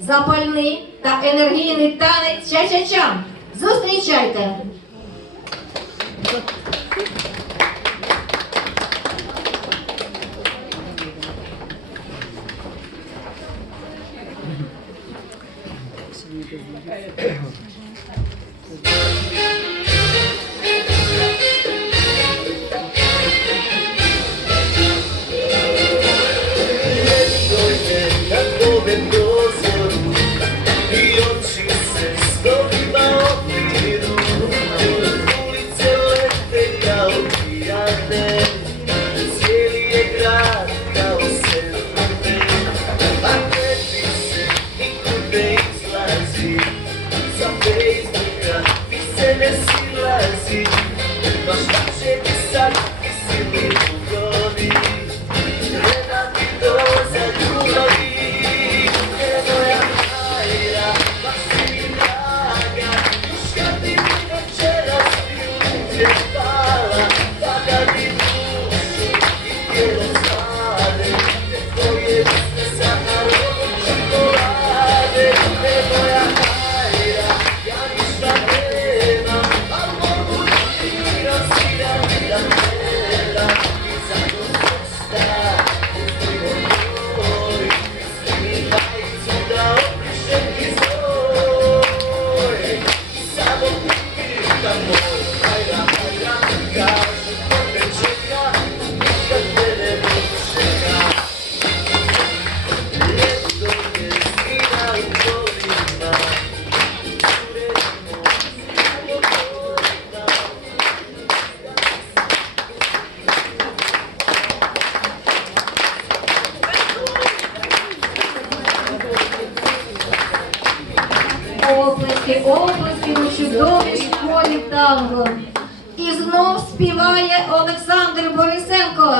запальний та енергійний танець ча-ча-ча. Зустрічайте! miss оплески, оплески у чудовій школі танго. І знов співає Олександр Борисенко.